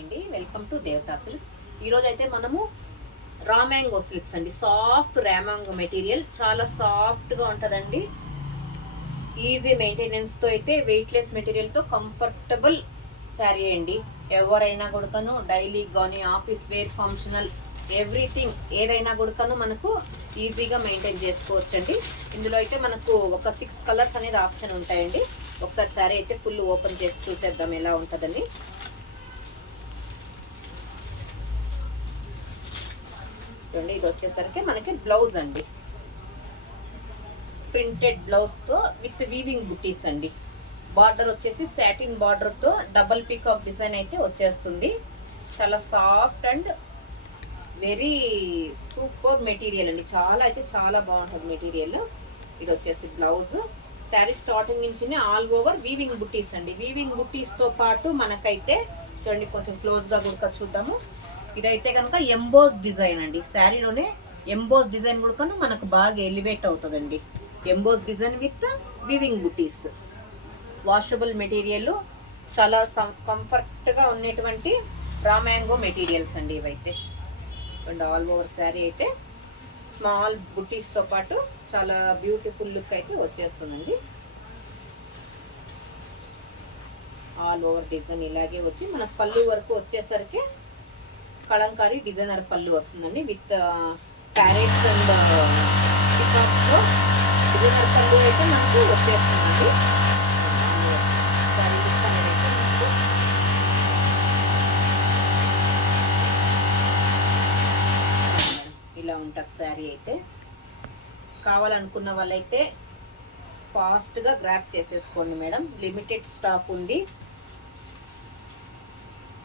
అండి, welcome to దేవతా silks. ఈరోజు అయితే మనము రా మ్యాంగో సిల్క్స్ అండి, సాఫ్ట్ రా మ్యాంగో మెటీరియల్, చాలా సాఫ్ట్గా ఉంటుందండి. ఈజీ మెయింటెనెన్స్తో అయితే వెయిట్లెస్ మెటీరియల్తో కంఫర్టబుల్ శారీ అండి. ఎవరైనా కూడాను డైలీ కానీ ఆఫీస్ వేర్, ఫంక్షనల్, ఎవ్రీథింగ్ ఏదైనా కూడాను మనకు ఈజీగా మెయింటైన్ చేసుకోవచ్చండి. ఇందులో అయితే మనకు ఒక 6 కలర్స్ అనేది ఆప్షన్ ఉంటాయండి. ఒకసారి శారీ అయితే ఫుల్ ఓపెన్ చేసి చూసేద్దాం ఎలా ఉంటుందని. చూడండి, ఇది వచ్చేసరికి మనకి బ్లౌజ్ అండి, ప్రింటెడ్ బ్లౌజ్తో విత్ వీవింగ్ బుటీస్ అండి. బార్డర్ వచ్చేసి సాటిన్ బార్డర్తో డబల్ పీకాక్ డిజైన్ అయితే వచ్చేస్తుంది. చాలా soft and very super material అండి. చాలా అయితే చాలా బాగుంటుంది మెటీరియల్. ఇది వచ్చేసి బ్లౌజ్. శారీ స్టార్టింగ్ నుంచి ఆల్ ఓవర్ వీవింగ్ బుటీస్ అండి. వీవింగ్ బుటీస్తో పాటు మనకైతే చూడండి, కొంచెం క్లోజ్గా కూడా చూద్దాము. ఇదైతే కనుక ఎంబోస్ డిజైన్ అండి. శారీలోనే ఎంబోస్ డిజైన్ కూడా మనకు బాగా ఎలివేట్ అవుతుందండి. Emboss design with weaving buttis, washable material, చాలా కంఫర్ట్గా ఉన్నటువంటి రా మ్యాంగో మెటీరియల్స్ అండి ఇవైతే. అండ్ ఆల్ ఓవర్ శారీ అయితే స్మాల్ బుటీస్తో పాటు చాలా బ్యూటిఫుల్ లుక్ అయితే వచ్చేస్తుందండి. ఆల్ ఓవర్ డిజైన్ ఇలాగే వచ్చి మన పళ్ళు వరకు వచ్చేసరికి కలంకారీ డిజైనర్ పళ్ళు వస్తుందండి. విత్ ప్యారెట్స్ అండ్ పికాక్స్తో డిజైనర్ పళ్ళు అయితే మనకు వచ్చేస్తుందండి. ఇలా ఉంటుంది శారీ అయితే. కావాలనుకున్న వాళ్ళైతే ఫాస్ట్గా గ్రాప్ చేసేసుకోండి మేడం, లిమిటెడ్ స్టాక్ ఉంది.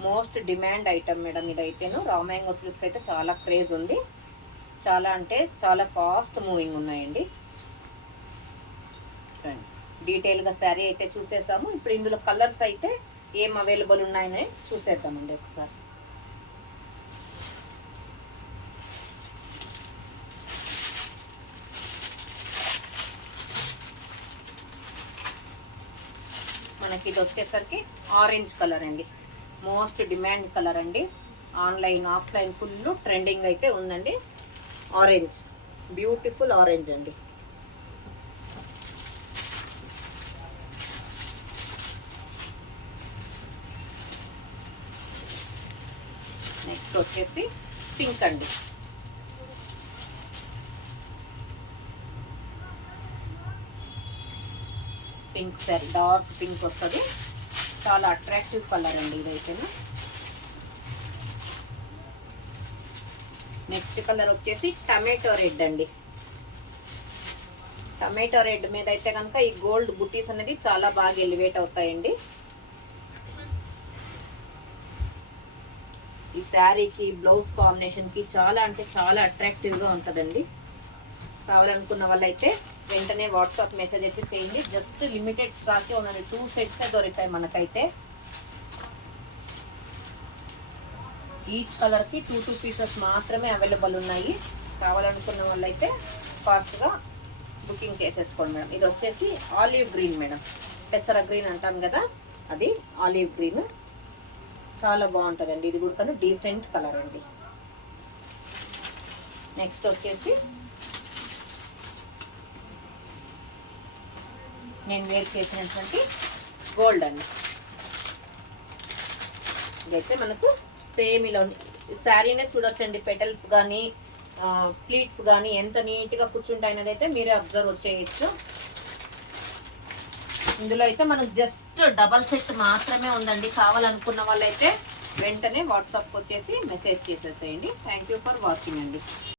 మోస్ట్ డిమాండ్ ఐటమ్ మేడం ఇదైతేను. రా మ్యాంగో సిల్క్స్ అయితే చాలా క్రేజ్ ఉంది. చాలా అంటే చాలా ఫాస్ట్ మూవింగ్ ఉన్నాయండి. డీటెయిల్గా శారీ అయితే చూసేసాము. ఇప్పుడు ఇందులో కలర్స్ అయితే ఏం అవైలబుల్ ఉన్నాయని చూసేద్దామండి ఒకసారి. మనకి ఇది వచ్చేసరికి ఆరెంజ్ కలర్ అండి, మోస్ట్ డిమాండ్ కలర్ అండి. ఆన్లైన్ ఆఫ్లైన్ ఫుల్ ట్రెండింగ్ అయితే ఉందండి. ఆరెంజ్, బ్యూటిఫుల్ ఆరెంజ్ అండి. నెక్స్ట్ వచ్చేసి పింక్ అండి. పింక్ సారీ, డార్క్ పింక్ వస్తుంది. చాలా అట్రాక్టివ్ కలర్ అండి ఇదైతేనా. నెక్స్ట్ కలర్ వచ్చేసి టమాటో రెడ్ అండి. టమాటో రెడ్ మీద అయితే కనుక ఈ గోల్డ్ బుటీస్ అనేది చాలా బాగా ఎలివేట్ అవుతాయండి. ఈ శారీకి బ్లౌజ్ కాంబినేషన్కి చాలా అంటే చాలా అట్రాక్టివ్గా ఉంటుందండి. కావాలనుకున్న వాళ్ళైతే వెంటనే వాట్సాప్ మెసేజ్ అయితే చేయండి. జస్ట్ లిమిటెడ్ స్టాకే ఉందండి. 2 సెట్స్ దొరుకుతాయి మనకైతే. ఈచ్ కలర్కి 2 పీసెస్ మాత్రమే అవైలబుల్ ఉన్నాయి. కావాలనుకున్న వాళ్ళైతే ఫాస్ట్గా బుకింగ్ చేసేసుకోండి మేడం. ఇది వచ్చేసి ఆలివ్ గ్రీన్ మేడం, పెసర గ్రీన్ అంటాం కదా, అది ఆలివ్ గ్రీన్. చాలా బాగుంటుందండి. ఇది కూడా డీసెంట్ కలర్ అండి. నెక్స్ట్ వచ్చేసి నేను వేర్ చేసినటువంటి గోల్డ్ అండి. ఇదైతే మనకు సేమ్ ఇలా శారీనే చూడొచ్చండి. పెటల్స్ కానీ ప్లీట్స్ కానీ ఎంత నీట్గా కూర్చుంటాయనేది అయితే మీరే అబ్జర్వ్ చేయొచ్చు. ఇందులో అయితే మనకు జస్ట్ డబల్ సెట్ మాత్రమే ఉందండి. కావాలనుకున్న వాళ్ళైతే వెంటనే వాట్సాప్కి వచ్చేసి మెసేజ్ చేసేసేయండి. థ్యాంక్ యూ ఫర్ వాచింగ్ అండి.